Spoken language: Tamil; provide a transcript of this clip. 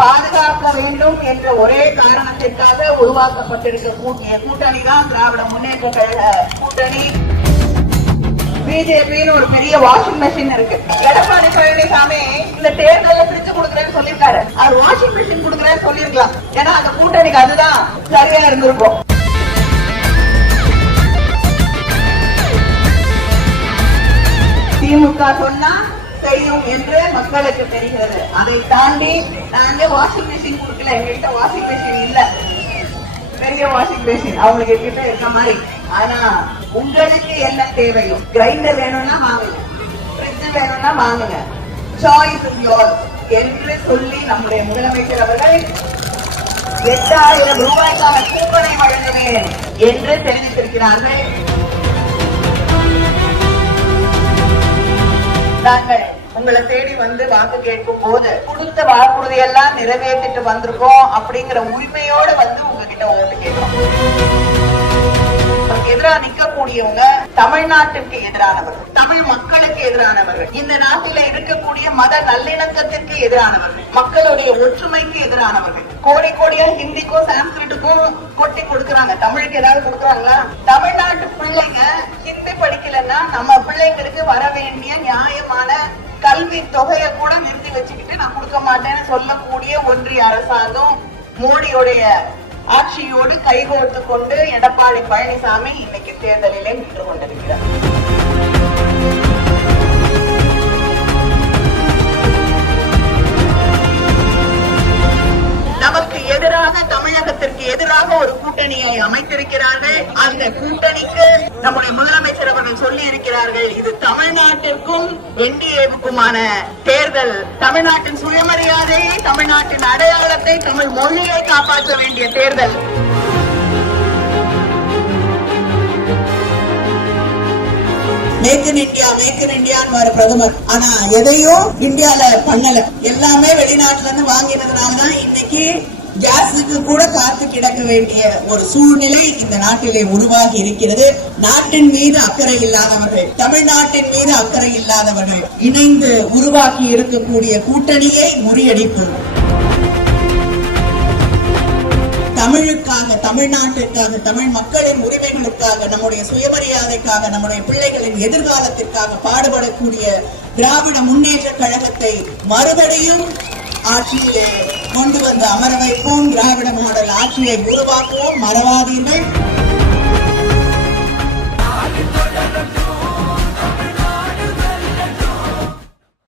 பாதுகாக்க வேண்டும் என்ற ஒரே காரணத்திற்காக உருவாக்கப்பட்டிருக்கக்கூடிய கூட்டணி தான் திராவிட முன்னேற்ற கழக கூட்டணி. பிஜேபின்னு ஒரு பெரிய வாஷிங் மெஷின் இருக்கு. எடப்பாடி பழனிசாமி இந்த தேர்தலில் பிரிச்சு கொடுக்குறேன்னு சொல்லியிருக்காரு. அவர் வாஷிங் மெஷின் கொடுக்குறேன்னு சொல்லியிருக்கலாம். ஏன்னா அந்த கூட்டணிக்கு அதுதான் சரியா இருந்திருக்கும். திமுக சொன்னா செய்யும் என்று மக்களுக்கு தெரிகிறது. அதை தாண்டி நாங்க வாஷிங் மெஷின் கொடுக்கல. எங்ககிட்ட வாஷிங் மெஷின் இல்ல, பெரிய வாஷிங் மெஷின் அவங்களுக்கு கிட்ட இருக்க மாதிரி. ஆனா உங்களுக்கு என்ன தேவையும், கிரைண்டர் வேணும்னா வாங்குங்க, ஃப்ரிட்ஜ் வேணும்னா வாங்குங்க, சாய்ஸ் இஸ் யோர்ஸ் என்று சொல்லி நம்முடைய முதலமைச்சர் அவர்கள் 8000 ரூபாய்க்கான கூப்பனை வழங்குவேன் என்று தெரிவித்திருக்கிறார்கள். நாங்கள் உங்களை தேடி வந்து வாக்கு கேட்கும் போது கொடுத்த வாக்குறுதி எல்லாம் நிறைவேற்றிட்டு வந்திருக்கோம் அப்படிங்கிற உரிமையோட வந்து உங்ககிட்ட ஓட்டு கேட்கிறோம். எதிராக நிற்கக்கூடியவங்க தமிழ்நாட்டிற்கு எதிரானவர்கள், தமிழ் மக்களுக்கு எதிரானவர்கள், இந்த நாட்டில இருக்கக்கூடிய மத நல்லிணக்கத்திற்கு எதிரானவர்கள், மக்களுடைய ஒற்றுமைக்கு எதிரானவர்கள். கோடி கோடியா ஹிந்திக்கும் சான்ஸ்கிரிட்டுக்கும் கொட்டி கொடுக்கறாங்க. தமிழுக்கு ஏதாவது கொடுக்கறாங்களா? தமிழ்நாட்டு பிள்ளைங்க ஹிந்தி படிக்கலன்னா நம்ம பிள்ளைங்களுக்கு வர வேண்டிய நியாயமான கல்வி தொகையை கூட நிறுத்தி வச்சுக்கிட்டு நான் கொடுக்க மாட்டேன்னு சொல்லக்கூடிய ஒன்றிய அரசாங்கம் மோடியோடைய ஆட்சியோடு கைகோர்த்து கொண்டு எடப்பாடி பழனிசாமி இன்னைக்கு தேர்தலிலே நின்று கொண்டிருக்கிறார். நமக்கு எதிராக, தமிழகத்திற்கு எதிராக ஒரு கூட்டணியை அமைத்திருக்கிறார்கள். அந்த கூட்டணிக்கு நம்முடைய முதலமைச்சர் அவர்கள் சொல்லி இருக்கிறார்கள், இது தமிழ்நாட்டிற்கும் என்டிஏவுக்குமான தேர்தல். தமிழ்நாட்டின் சுயமரியாதையை, தமிழ்நாட்டின் அடையாளத்தை, தமிழ் மொழியை காப்பாற்ற வேண்டிய தேர்தல். Make in India, make in இந்தியான்னு வர பிரதமர், ஆனா எதையும் இந்தியால பண்ணல. எல்லாமே வெளிநாட்டுல இருந்து வாங்கினதுனாலதான் இன்னைக்கு கேஸுக்கு கூட காத்து கிடக்க வேண்டிய ஒரு சூழ்நிலை இந்த நாட்டிலே உருவாகி இருக்கிறது. நாட்டின் மீது அக்கறை இல்லாதவர்கள், தமிழ்நாட்டின் மீது அக்கறை இல்லாதவர்கள் இணைந்து உருவாக்கி இருக்கக்கூடிய கூட்டணியை முறியடிப்போம். தமிழுக்காக, தமிழ்நாட்டிற்காக, தமிழ் மக்களின் உரிமைகளுக்காக, நம்முடைய சுயமரியாதைக்காக, நம்முடைய பிள்ளைகளின் எதிர்காலத்திற்காக பாடுபடக்கூடிய திராவிட முன்னேற்ற கழகத்தை மறுபடியும் ஆட்சியிலே கொண்டு வந்து அமர வைப்போம். திராவிட மாடல் ஆட்சியை உருவாக்குவோம். மறவாதீர்கள்.